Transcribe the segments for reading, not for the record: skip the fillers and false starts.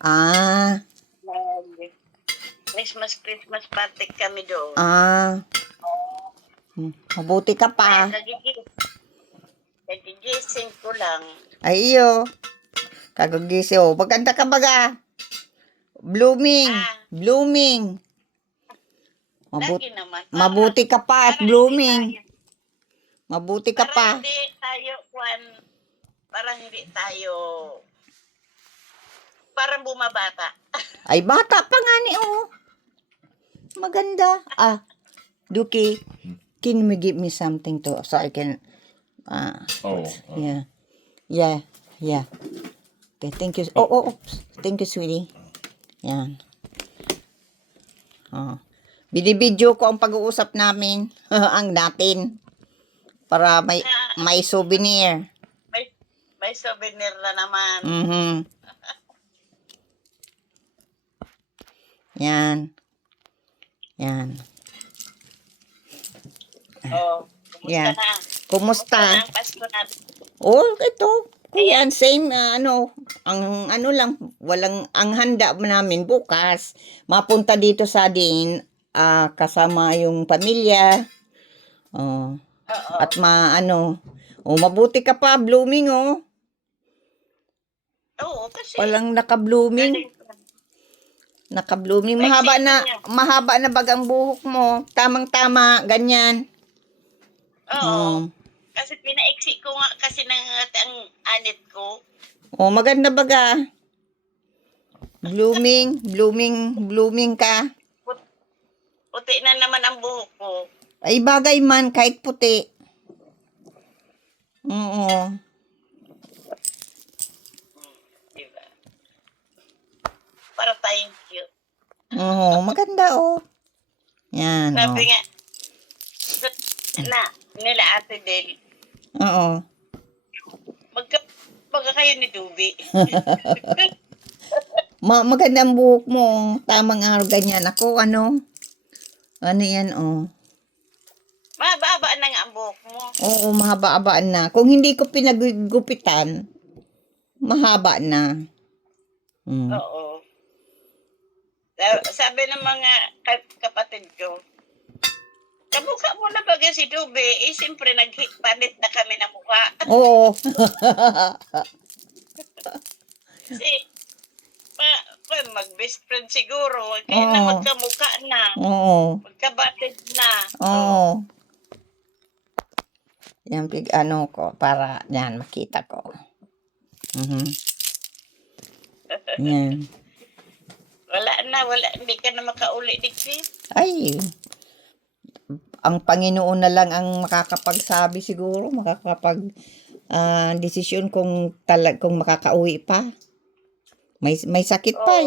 Ah, Christmas party kami doon. Mabuti ka Kaya pa. kagigising ko lang. Ay, iyo. Kagagising. Oh, maganda ka baga. Blooming. Blooming. Lagi naman. Mabuti ka pa at blooming. Mabuti ka pa. Parang hindi tayo, parang bumabata. Ay, bata pa nga ni, oh. Maganda. Duki, can you give me something to, so I can, yeah. Okay, thank you. Thank you, sweetie. Yan. Binibidyo ko ang pag-uusap namin, ang natin, para may souvenir. May souvenir na naman. Yan. Kumusta na? Kumusta? Kumusta na ang Pasko natin? Ito. Yan, same, ang ano lang, ang handa namin bukas, mapunta dito sa din, kasama yung pamilya, at mabuti ka pa, blooming, Oo, kasi walang naka-blooming. Naka-blooming, mahaba na bagang buhok mo, tamang-tama, ganyan. Oo. Kasi pinaiksi ko nga kasi ang anit ko. Maganda baga. Blooming ka. Puti na naman ang buhok ko. Ay, bagay man, kahit puti. Oo. Diba? Para tayong cute. Oo, maganda, Yan, Sabi nga, nila Ate Del. Oo. Magka kayo ni Dubi. Magandang buhok mo. Tamang araw ganyan. Ako, ano yan, Mahaba na nga ang buhok mo. Oo, mahaba-abaan na. Kung hindi ko pinagupitan, mahaba na. Oo. Sabi ng mga kapatid ko, kamukha mo na baga si Dubi, siyempre nagpanit na kami na mukha. Oo. Kasi, mag-best friend siguro, kaya na magkamukha na. Oo. Magkabatid na. Oo. Yan, ko, para, yan, makita ko. Yan. Wala, hindi ka na makauli, Dixie. Ay, ang Panginoon na lang ang makakapagsabi siguro, desisyon kung makakauwi pa. May sakit pa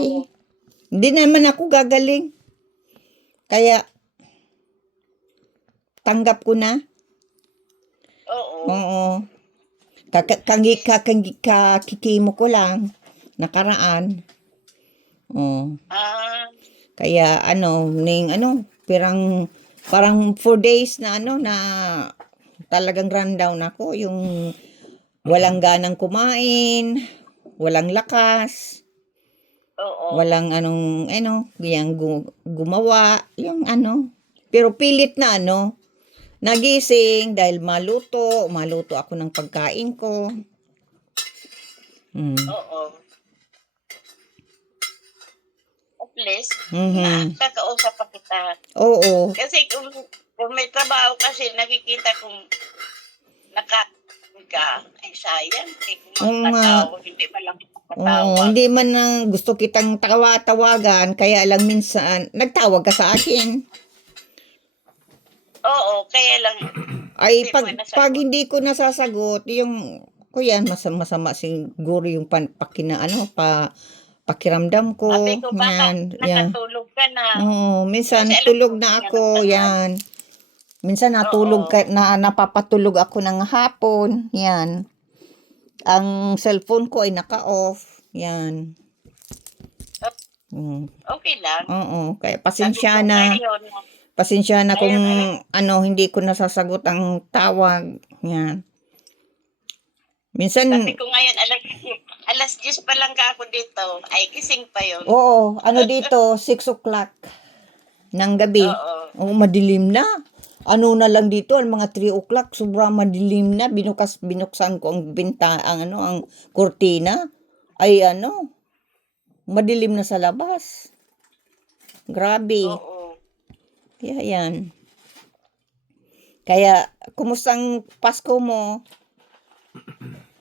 Hindi naman ako gagaling. Kaya, tanggap ko na. Oo. Kakikimo ko lang. Nakaraan. Kaya, parang 4 days na na talagang rundown ako. Yung walang ganang kumain, walang lakas. Walang yang gumawa, yung pero pilit na nagising dahil maluto ako ng pagkain ko. Oo. At least, nakakausap pa kita. Oo. Kasi kung may trabaho kasi, nakikita kung ay sayang, hindi pa lang hindi man gusto kitang tawagan, kaya lang minsan, nagtawag ka sa akin. Oo, kaya lang. Ay, pag hindi ko nasasagot, masama siguro yung pakiramdam ko. Sabi ko, baka nakatulog ka na. Oo, minsan tulog na ako, yan. Minsan napapatulog ako ng hapon, yan. Ang cellphone ko ay naka-off, yan. Okay lang. Oo, kaya pasensya na. Pasensya na kung hindi ko nasasagot ang tawag, yan. Minsan, sabi ko ngayon, Alas 10 pa lang ka ako dito. Ay, gising pa yun. Oo, ano dito, 6 o'clock ng gabi. Oo. Oo, madilim na. Ano na lang dito, ang mga 3 o'clock, sobrang madilim na. Binuksan ko ang ang kurtina. Ay ano, madilim na sa labas. Grabe. Oo. Kaya yan. Kaya, kumustang Pasko mo?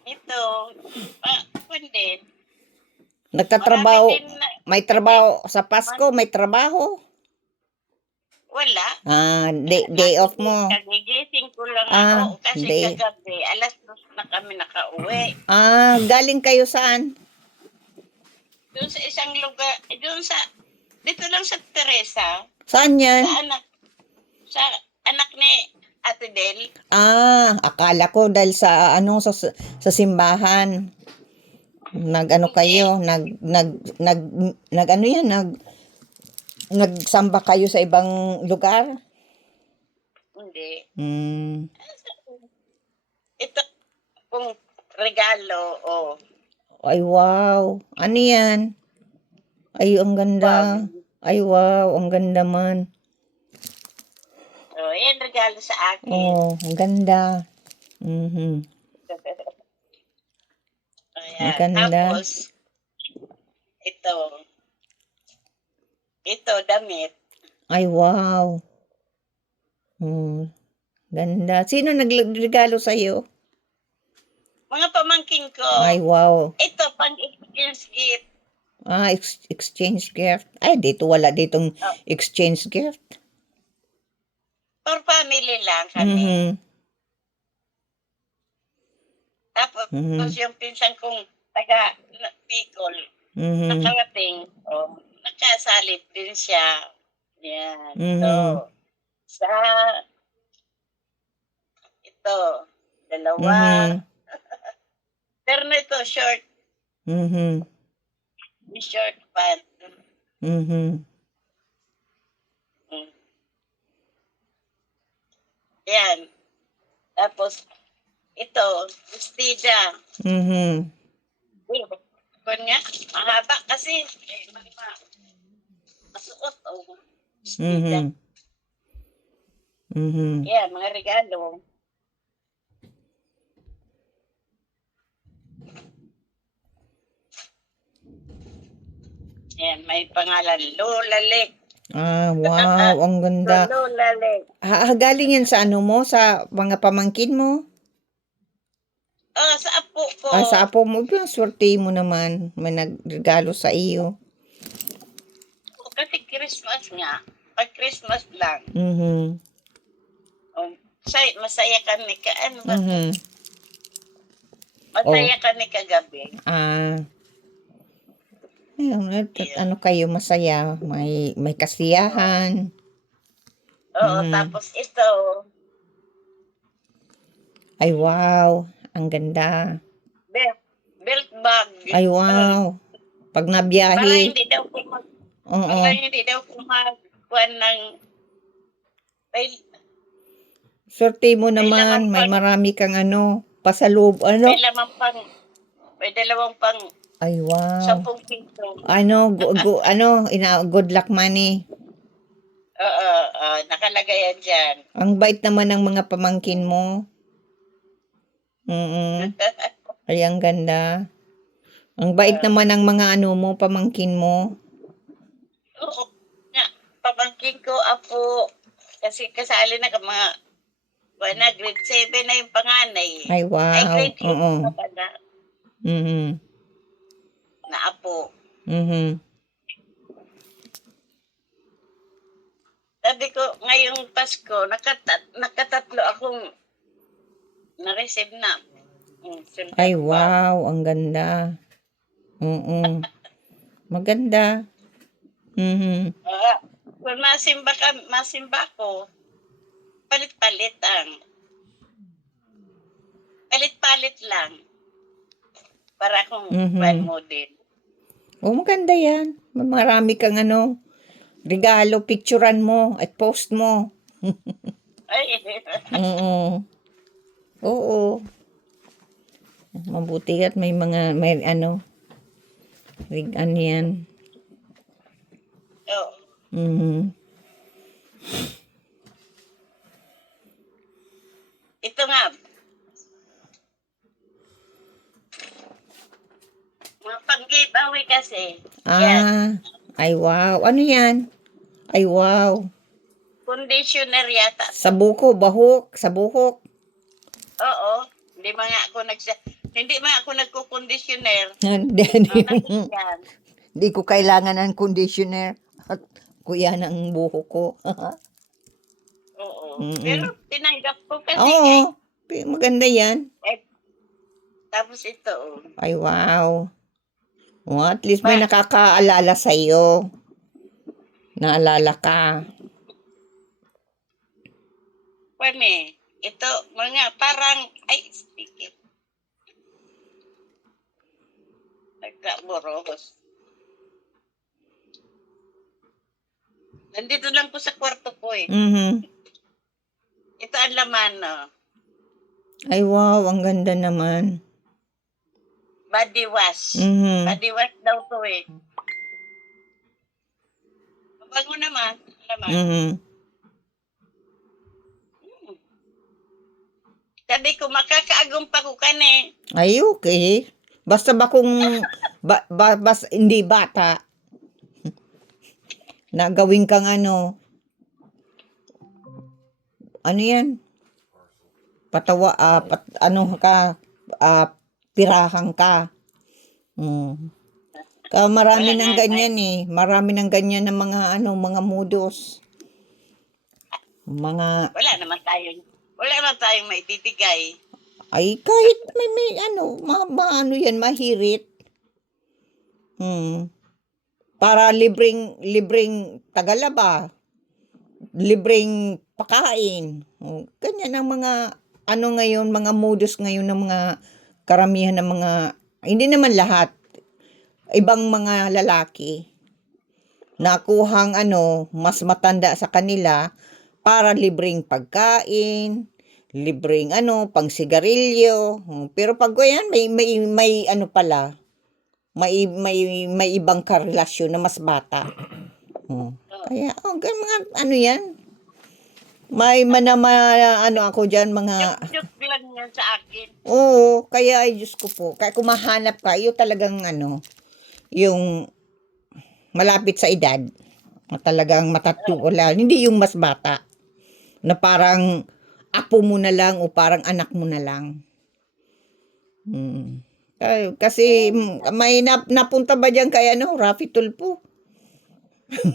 Ito, hindi. Nagtatrabaho, Marami din na, may trabaho sa Pasko, may trabaho. wala. Day off mo. Kagigising ko lang Ah, ako kasi day. kagabi, alas 2 na kami nakauwi. Galing kayo saan? Doon sa isang lugar, dito lang sa Teresa, Saan yan? sa anak ni Ate Del. Akala ko dahil sa sa simbahan. Nag-ano kayo, nagsamba kayo sa ibang lugar? Hindi. Hmm. Ito kung regalo, oh. Ay, wow. Ano yan? Ay, ang ganda. Bag. Ay, wow. Ang ganda man. Oh, yan regalo sa akin. Oh, ang ganda. Mhm. Ang Ayan. ganda. Tapos, ito. Ito, damit. Ay, wow. Ganda. Sino nagregalo sa'yo? Mga pamangkin ko. Ay, wow. Ito, pang-exchange gift. Exchange gift. Ay, wala ditong Oh, exchange gift. for family lang kami. Mhm. Tapos, Mhm. yung pinsan kong taga Bicol, Mhm. nakarating. Oh, nakasalit din siya. Yan. Mhm. Sa, ito, dalawa. Mhm. Pero ito, short. Mhm. Short pant. Mhm. Mm. Yan. Tapos, ito, vestida. Mhm. Kanya, mahaba kasi. Masuot, oh. Vestida. Mhm. Mhm. Yan, mga regalo. Yan, may pangalan, Lola Lek. Wow, ang ganda. Lola Lek. Galing yan sa ano mo, sa mga pamangkin mo? Oh, sa apo ko. Sa apo mo, yung swerte mo naman, may nagregalo sa iyo. Kasi Christmas nga. Pag Christmas lang. Mhm. Oh, masaya kami ka, ano ba? Mhm. Masaya kami kagabi. Ayun, Yeah. ano kayo masaya, may kasiyahan. Oo, tapos ito, Ay, wow, ang ganda. belt bag. Ay, wow. Pag Para nabiyahe, hindi daw ko oo. magkuhan ng Swerte mo may lamang naman, may pang marami kang pasalub, may lamang pang may dalawang pang Ay, wow. 10 piso. Good luck money. Oo, nakalagay yan dyan. Ang bait naman ng mga pamangkin mo. Ay, ang ganda. Ang bait naman ng mga pamangkin mo. Oo, nga, pamangkin ko, apo, kasi kasali na ka mga grade 7 na yung panganay. Ay, wow. Ay, grade 8 Oo. na pala na apo. Mhm. Sabi ko, ngayong Pasko, nakatatlo akong na-receive na. Ay, wow. Ang ganda. Maganda. Mhm. Kung masimba ko, palit-palit lang. Para kung mo din. Maganda yan. Marami kang regalo, picturean mo at post mo. Ay, Oo. Oo. Mabuti at may ano yan. Oo. Mhm. Ito nga, mga pang-giveaway kasi. Yan. Ay wow. Ano yan? Ay wow. Conditioner yata. Sa buko, bahok, sa buhok. Oo. Hindi man ako nagko-conditioner. Tapos yan. Hindi ko kailangan ng conditioner. At kuya ng buhok ko. Oo. Mm-mm. Pero tinanggap ko kasi Oo. Maganda yan. tapos ito. Oh. Ay wow. Oh, at least may nakakaalala sa'yo. Naalala ka. Pwede. Ito, mga parang, sticky. Nagka-boros. Nandito lang po sa kwarto ko eh. Mhm. Ito ang laman, no? Ay wow, ang ganda naman. Body wash. Mhm. Body wash daw to eh. Mabango naman. Laman. Mhm. Sabi ko, makakaagong pa ko kani. Ay okay. Basta ba kung hindi bata na gawin kang ano yan? Patawa, pirahan ka. Mm. Marami Wala ng nga, ganyan eh. Marami ng ganyan na mga mga modus. Mga, Wala naman tayong maititigay. ay kahit may ano yan, mahirit. Para libreng tagalaba. Libreng pakain. Ganyan ang mga ngayon, mga modus ngayon ng mga karamihan ng mga, hindi naman lahat, ibang mga lalaki nakuhang mas matanda sa kanila para libreng pagkain, libreng pang sigarilyo. Pero pag yan may pala, may ibang karelasyon na mas bata. Kaya mga yan. May ako diyan mga Joke lang yan sa akin. oo, kaya ay Diyos ko po. Kaya kung mahanap ka, yung talagang yung malapit sa edad, na talagang matatuulan, hindi yung mas bata, na parang apo mo na lang o parang anak mo na lang. Kasi may napunta ba diyan kay Rafi Tulfo?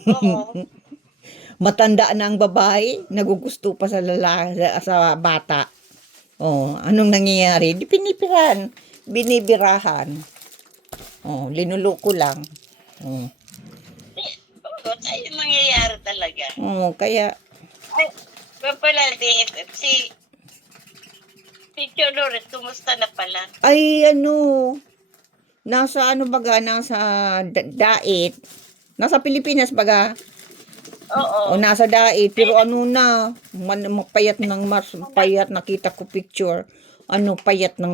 Oo. Matanda na ang babae, nagugusto pa sa sa bata. Oh, anong nangyayari? Di binibirahan. Oh, linuloko lang. Oh. Oo, tayo mangyayari talaga. Oh, kaya Ay, pala, DFF, si Choloret, kumusta na pala? ay nasa baga, nasa Dait. Nasa Pilipinas baga. Oo. O nasa Dait, pero mapayat ng payat, nakita ko picture. Payat ng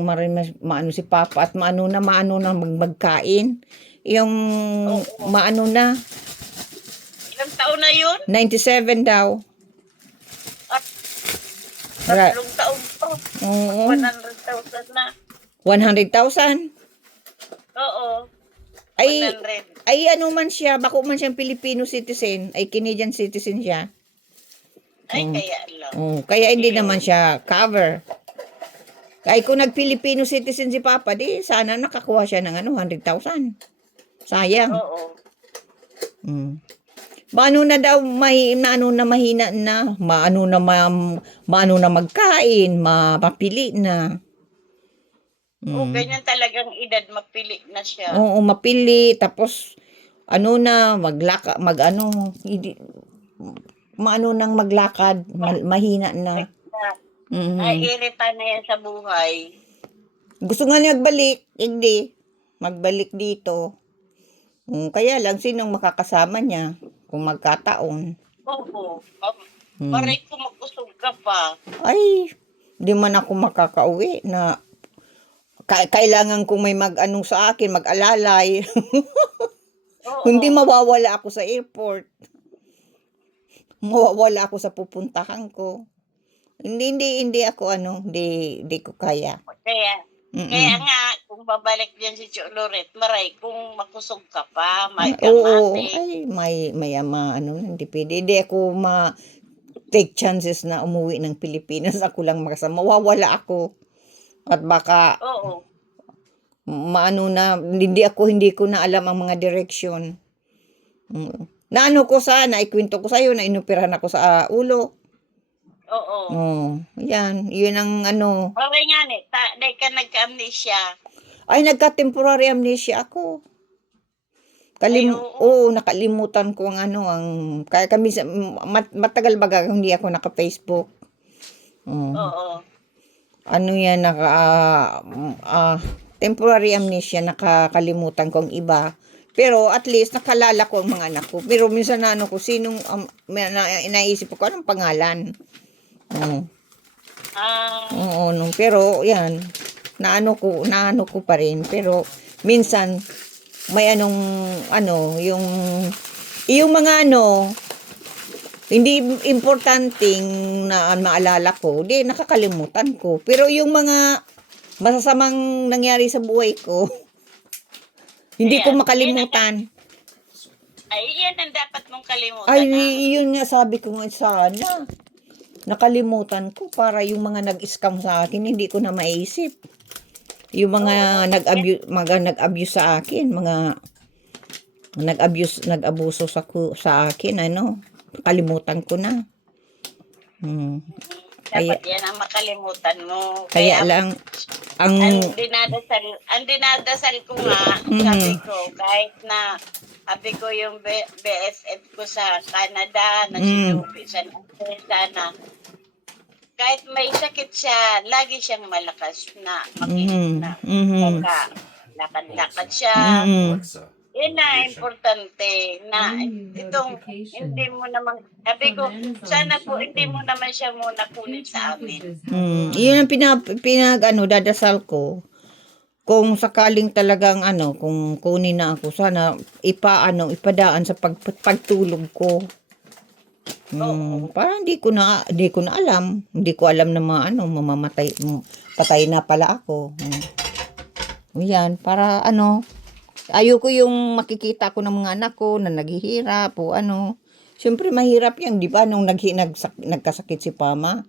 maano si Papa at maano na magkain. Yung maano na Ilang taon na yun? 97 daw. At tatlong taon pa. Oo. 100,000 na. 100,000? Oo. Ay, 100. ay man siya, bako man siyang Filipino citizen, ay Canadian citizen siya. Ay, kaya lang. Kaya hindi naman siya cover. Ay kung nag-Filipino citizen si Papa, di sana nakakuha siya ng 100,000. Sayang. Oo. Maano na daw, mahina na, maano na magkain, mapili na. Ganyan talagang edad, mapili na siya. Oo, mapili, tapos maano nang maglakad, mahina na. Irita na yan sa buhay. Gusto nga niya magbalik dito. Kaya lang, sinong makakasama niya kung magkataon? Oo. Maray ko mag-usog ka pa. Ay, di man ako makakauwi na kailangan kong may mag-ano sa akin, mag-alalay. Hindi Oo. mawawala ako sa airport. Mawawala ako sa pupuntahan ko. Hindi ako hindi ko kaya. Kaya kaya Mm. nga kung babalik diyan si Choloret, maray kung makusog ka pa, Ah, may kang oo. ate. Ay, may hindi puwede. Hindi ako take chances na umuwi ng Pilipinas. Ako lang mawawala ako at baka Oo. hindi ko na alam ang mga direksyon. Naano ko sana, ikwento ko sa'yo na inoperahan ako sa ulo. Oo. Yan. Yun ang ano. Maray nga ni, dahil ka nagka-amnesia. Ay, nagka-temporary amnesia ako. Ay, oo. Nakalimutan ko kaya kami matagal baga hindi ako naka-Facebook. Oo. Ano yan, temporary amnesia, nakakalimutan ko ang iba. Pero at least nakalala ko ang mga anak ko. Pero minsan naisip ko anong pangalan. Oo, pero yan, naano ko pa rin. Pero minsan, may yung mga hindi importanteng na maalala ko, nakakalimutan ko. Pero yung mga masasamang nangyari sa buhay ko, hindi ko makalimutan. Ay, yan ang dapat mong kalimutan. Ay, yun nga sabi ko nga sana. Nakalimutan ko para yung mga nag-scam sa akin, hindi ko na maisip. Yung mga nag-abuse sa akin, mga nag-abuso sa akin, kalimutan ko na. Dapat yan ang makalimutan mo. Kaya lang, ang dinadasal ko nga, sabi ko, kahit na, sabi ko yung BFF ko sa Canada, nagsilupi sa sana, kahit may sakit siya, lagi siyang malakas na makikita. Lakad-lakad siya. Yan na importante na itong hindi mo naman, sabi ko, sana po hindi mo naman siya muna kunin sa amin. Yun ang dadasal ko. Kung sakaling talagang kung kunin na ako, sana ipadaan sa pagtulog ko. Parang hindi ko na alam. Hindi ko alam na mamamatay, patay na pala ako. Yan, para ayoko yung makikita ko ng mga anak ko na naghihirap o Siyempre mahirap yan, di ba? Nung nagkasakit si Pama.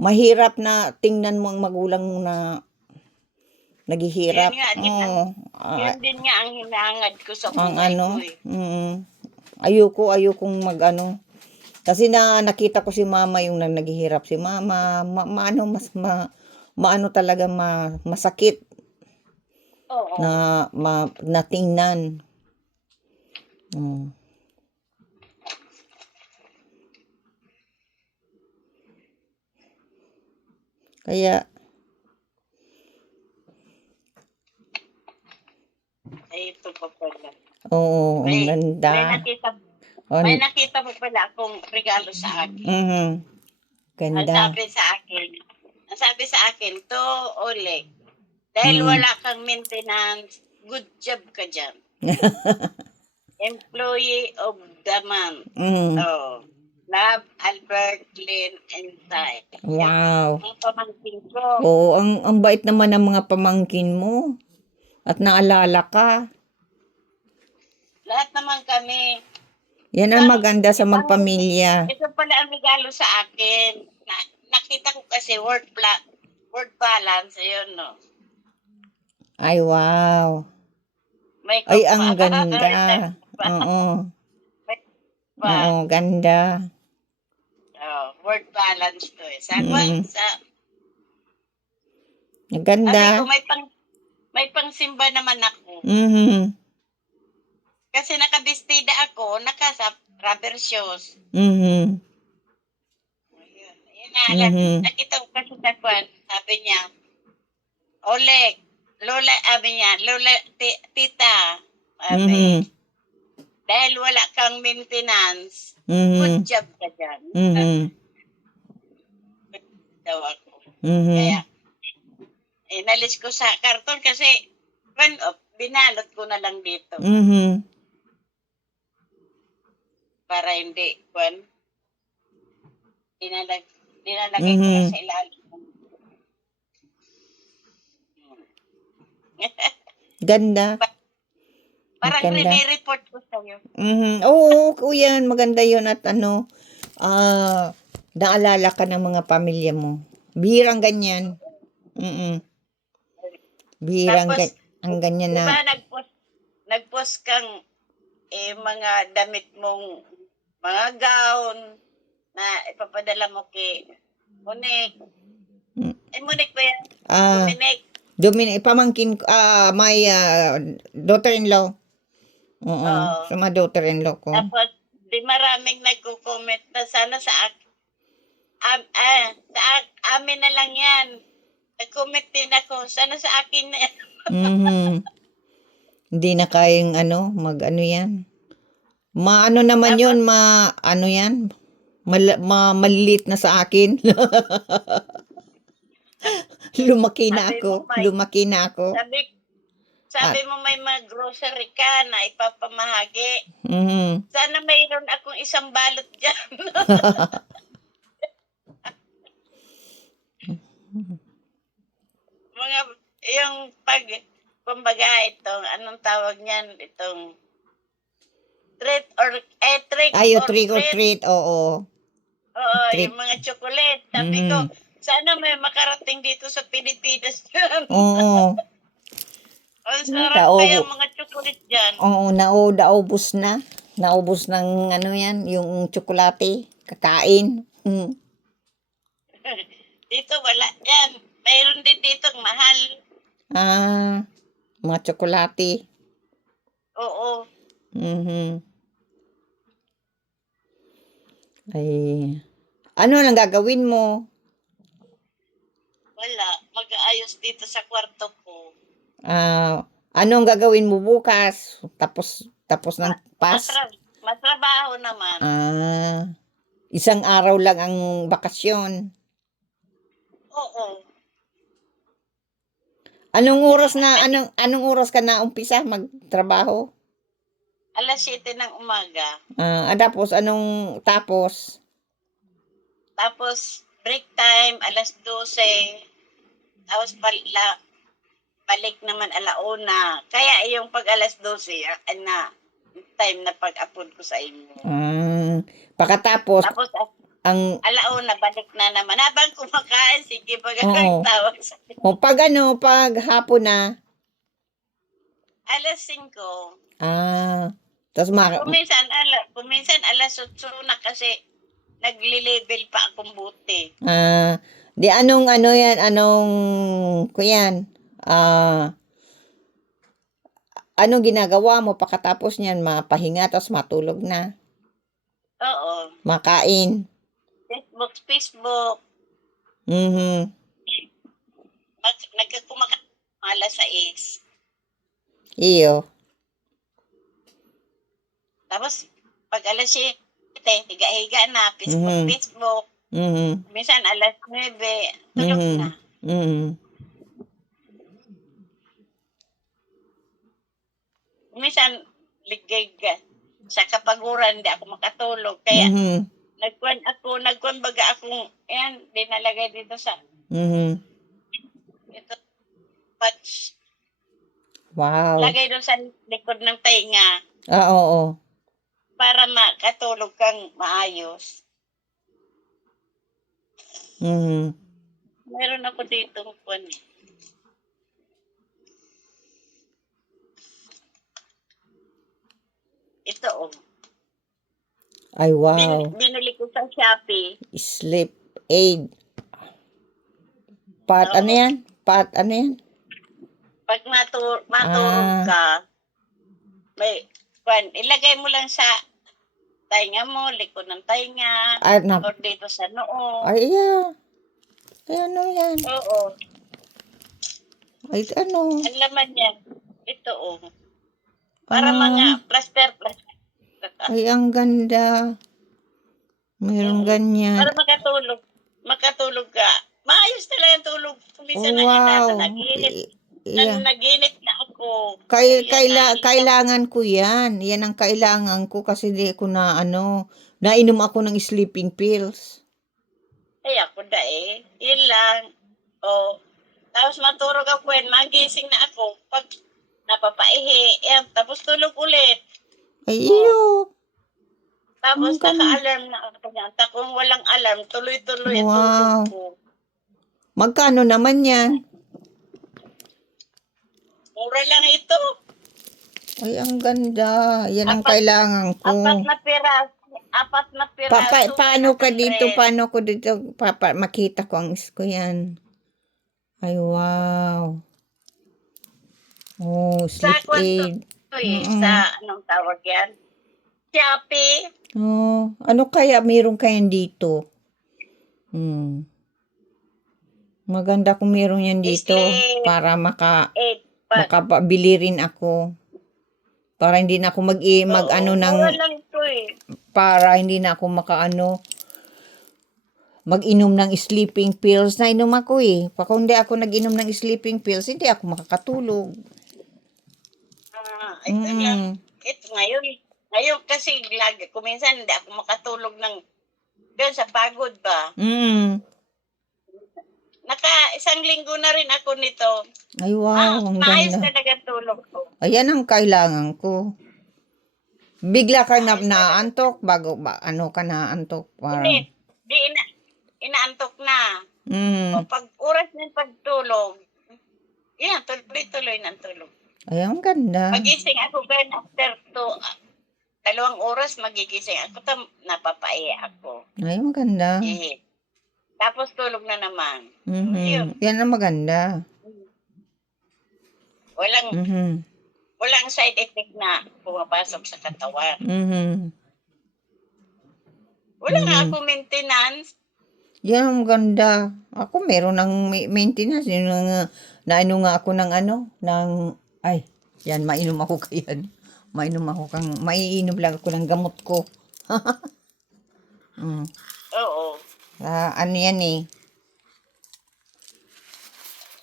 Mahirap na tingnan mo ang magulang mo na naghihirap. Yun din nga ang hinahangad ko sa buhay ko eh. Ayokong kasi nakita ko si Mama yung naghihirap si Mama, talaga masakit. Oo. Na tingnan. Kaya ay ito pa pala. Oo, ang ganda. May nakita mo pala akong regalo sa akin. Ganda. Ang sabi sa akin, to Oleg, dahil wala kang maintenance, good job ka dyan. Employee of the month. Love, Albert, Lynn, and Ty. Wow. Ang pamangkin ko. Oo, ang bait naman ng mga pamangkin mo. At naalala ka. Lahat naman kami. Yan ang maganda sa magpamilya. Ito pala ang regalo sa akin. Nakita ko kasi word balance, yun, no? Ay, wow. Ay, ang ganda. Oo. Oo, ganda. Word balance to eh. Ganda. Sabi ko, may pangsimba naman ako. Kasi nakabistida ako, naka-rubber shoes. Ayun na, nakita ko kasi sa kwan, sabi niya, Oleg, Lola, sabi niya, Lola, tita, sabi, dahil wala kang maintenance, good job ka dyan. Daw ako. Kaya, Inalis ko sa karton kasi binalot ko na lang dito Mhm. para hindi, dinalag, dinalagay ko lang Mhm. sa ilalim. Ganda. Parang Maganda. report ko sa'yo. Mhm. Oo, yan. Maganda yun at naalala ka ng mga pamilya mo. Bihirang ganyan. Mm. Bihirang Tapos, ang ganyan di na. ba nagpost kang mga damit mong mga gown na ipapadala mo kay Monique. Mm. Monique ba yan? Ah, pamangkin ko, my daughter-in-law. Oo, Oo. sa mga daughter-in-law ko. Tapos, di maraming nagko-comment na sana sa amin na lang yan. Nag-comment din ako, sana sa akin na yan. Mhm. Hindi na kayang mag-ano yan. Maano naman Tapos, yun, ano yan, malilit na sa akin. Lumaki na sabi mo ako. may, Lumaki na ako. sabi, At, sabi mo may mga grocery ka na ipapamahagi. mhm. Sana mayroon akong isang balot dyan. Mga, yung kumbaga itong, anong tawag niyan, itong trick or Trick or treat. treat, oo. Oo, Treat. yung mga chocolate. Sabi ko, Mhm. sana may makarating dito sa Pilipinas dyan. Oo. Ang sarap kaya Naubo, mga chocolate dyan. oo, naubos na. Naubos ng yan, yung tsokolate. Kakain. Dito wala yan. Mayroon din dito mahal. Mga tsokolate. Oo. Mhm. Ay, ano lang gagawin mo? Wala. Mag-aayos dito sa kwarto ko. Anong gagawin mo bukas? Tapos ng Matrabaho naman. Isang araw lang ang bakasyon. Oo. Anong oras ka na umpisa magtrabaho? Alas 7 ng umaga. Tapos? Tapos, break time, alas 12. Tapos, balik naman alauna. Kaya yung pag alas 12, na time na pag-upload ko sa inyo. Pagkatapos, Tapos, ang alauna, balik na naman. Habang kumakain, sige, pag Oo. tawag sa pag hapon na, alas 5. tapos Kuminsan alas 8 na kasi nagli-level pa akong buti. di kuyan, anong ginagawa mo pagkatapos niyan, mapahinga, tapos matulog na, Oo. makain. Facebook. Mhm. Nagkakumakain alas 6. Iyo. Tapos, pag alas 7, higa-higa na, Facebook. Mhm. Minsan alas 9, tulog na. Mhm. Minsan, ligay sa kapaguran, di ako makatulog. Kaya, Mhm. nagkuhan baga akong, dinalagay dito sa, Mhm. ito, patch. Wow. Lagay doon sa likod ng tainga Oo. para makatulog kang maayos. Mhm. Meron ako dito ito Ay, wow. binili ko sa Shopee. Sleep aid. Ano yan? Ano yan? Pag matulog ka, ilagay mo lang sa tainga mo, likod ng tainga, or dito sa noo. Ay, yeah. Ay, ano yan? Oo. Ay, ano? Ang laman niya, ito para mga plaster. Ay, ang ganda. Mayroong ganyan. Para makatulog ka. Maayos talaga ang tulog ko minsan Oh, na inano, wow. Yeah. naginit na ako. Yan na, Kailangan ko yan. Yan ang kailangan ko kasi di ko na ano, nainom ako ng sleeping pills. ay ako da eh. Yun lang. O, tapos matulog ako yan, magising na ako. Pag napapaihi, yan, tapos tulog ulit. Ay, O, iyo. tapos Ang gan- naka-alarm na ako yan. Kung walang alarm, tuloy-tuloy ang tulog Wow. ko. Magkano naman yan? Mura lang ito. Ay, ang ganda. Yan ang Apat, kailangan ko. apat na piraso. Paano ka 100. dito? Paano ko dito? Makita ko ang ko yan. Ay, wow. Oh, Sa sleep kwanto aid. to eh, sa anong tawag yan? Shopee. Oh, ano kaya meron kayan dito? Maganda kung meron yan dito Sleep para aid. makapabili rin ako. Para hindi na ako mag-ano ng Mura lang to eh. para hindi na ako mag-inom ng sleeping pills. Nainom ako eh. Kung hindi ako nag-inom ng sleeping pills, hindi ako makakatulog. Ito lang. Ito ngayon. Ngayon kasi lagi, kuminsan hindi ako makatulog ng doon sa pagod ba. Isang linggo na rin ako nito. Ay, wow. Ang Maayos ganda. talaga tulog ko. Ayan ang kailangan ko. Bigla ka naantok bago ano ka naantok parang. Di inaantok na. Mm. O pag oras ng pagtulog, yan, tuloy-tuloy ng tulog. Ay, ang ganda. Magising ako ganyan after 2 oras magigising ako, napapaiya ako. Ay, maganda. Tapos tulog na naman. Yan ang maganda. Walang side effect na pumapasok sa katawan. Wala nga ako maintenance. Yan ang maganda. Ako meron ng maintenance. Naano nga ako ng yan, mainom ako kayan. Maiinom lang ako ng gamot ko. Oo. Ano yan eh.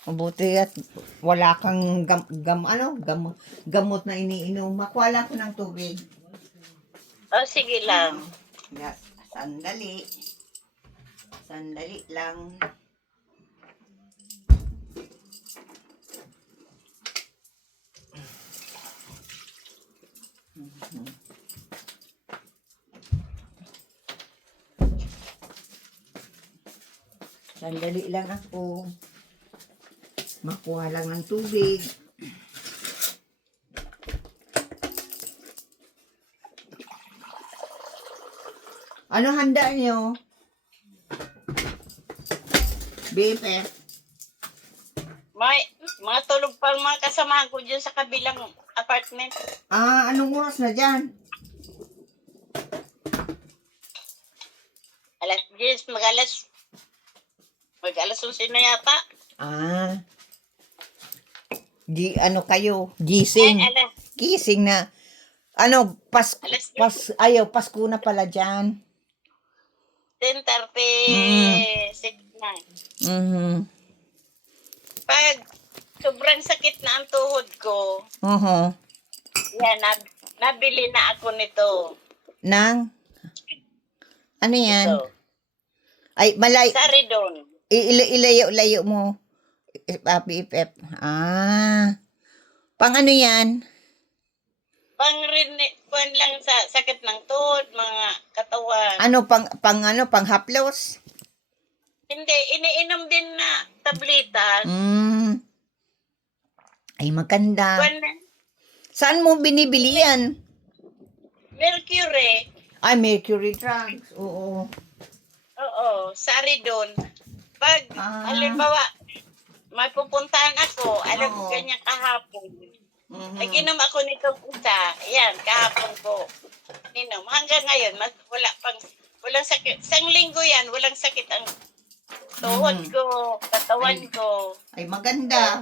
Mabuti at wala kang gamot na iniinom. Makuha lang ko ng tubig. Sige lang. Sandali. Sandali lang. Sandali lang ako. Makuha lang ng tubig. Ano handa nyo? BFF. May mga tulog pa ang mga kasamahan ko dyan sa kabilang apartment. Anong oras na dyan? Alas 10, mag-alas 11 na yata. Ano kayo? Gising. Gising na. Ano, Pasko na pala dyan. 10:36 na. Pag sobrang sakit na ang tuhod ko, yan, nabili na ako nito. Ano yan? Ito. Ay, Saridon. Ilayo-layo mo. BFF. Pang ano yan? Pang lang sa sakit ng tuhod, mga katawan. Ano, pang haplos? Hindi, iniinom din na tabletas. Ay, maganda. Saan mo binibili yan? Mercury. Ay, Mercury drugs. Oo. Oo, Saridon. Pag, halimbawa, may pupuntahan ako, ganyan kahapon. Nag-inom ako nitong isa. Ayan, kahapon ko. Inom. Hanggang ngayon, walang sakit. Isang linggo yan, walang sakit ang tuhod ko, katawan ko. Ay, maganda.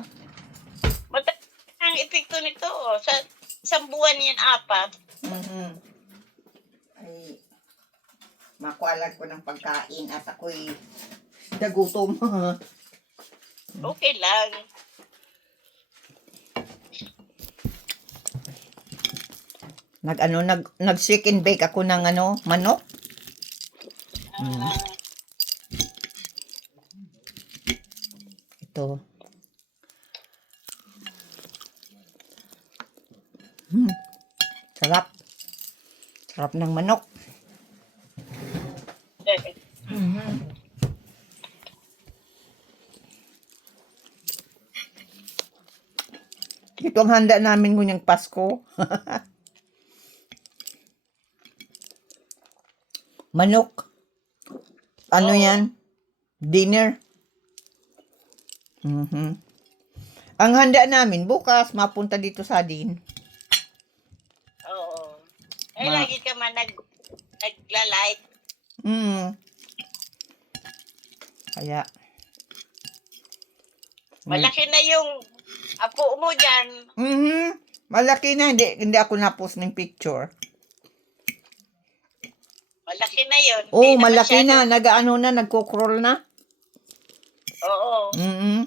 Matagal ang epekto nito. Sa isang buwan yan, 4. Ay, makualan ko ng pagkain at ako'y nagutom. Okay lang. Nag shake and bake ako ng manok. Mm, Ah, ito. Mm, sarap. Sarap ng manok. Mhm. Ito ang handa namin ngayong Pasko. Manok. Ano oo. yan? Dinner. Mhm. Ang handa namin bukas, mapunta dito sa din. Oo. Eh, Ma lagi ka man nagla-like. mm, kaya, may, Malaki na yung apo mo dyan. mhm, malaki na, hindi ako na-post ng picture. Malaki na yun. Hindi Oh, na malaki na, masyadong, nagko-crawl na. oo. Mhm.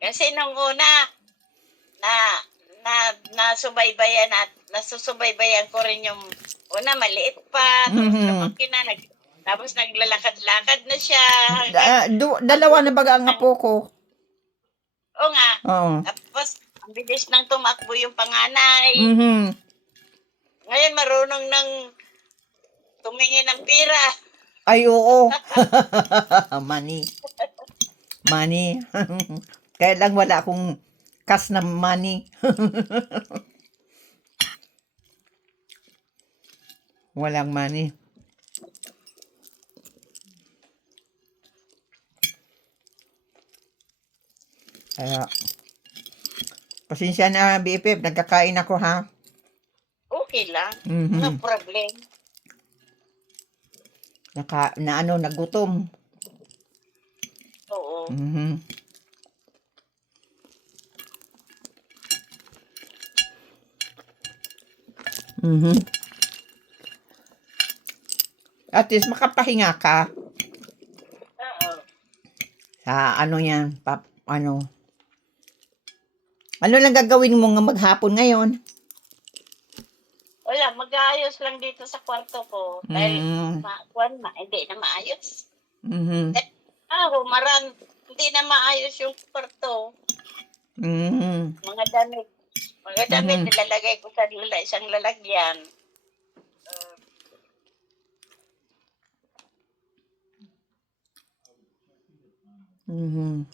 Kasi nung una, na, nasusubaybayan ko rin yung una, maliit pa, tapos Mhm. lumaki na, tapos naglalakad-lakad na siya hanggang Dalawa na abot baga ang ng, apo ko. o nga, Oo. tapos ang bilis nang tumakbo yung panganay. Mhm. Ngayon marunong nang tumingin ng pira. Ay, oo. Money. Money. Kaya lang wala akong cash na money. Walang money. Kaya, pasensya na, BFF. Nagkakain ako, ha? Okay lang. No Mhm. problem. Nagutom. Oo. Mhm. Mhm. At least makapahinga ka Oo. sa yan, ano lang gagawin mo nga maghapon ngayon? Wala, mag-aayos lang dito sa kwarto ko. Dahil, Mm. hindi na maayos. Mhm. Hindi na maayos yung kwarto. Mhm. Mga damit. Mga damit, Mhm. nilalagay ko sa isang lalagyan. Mhm.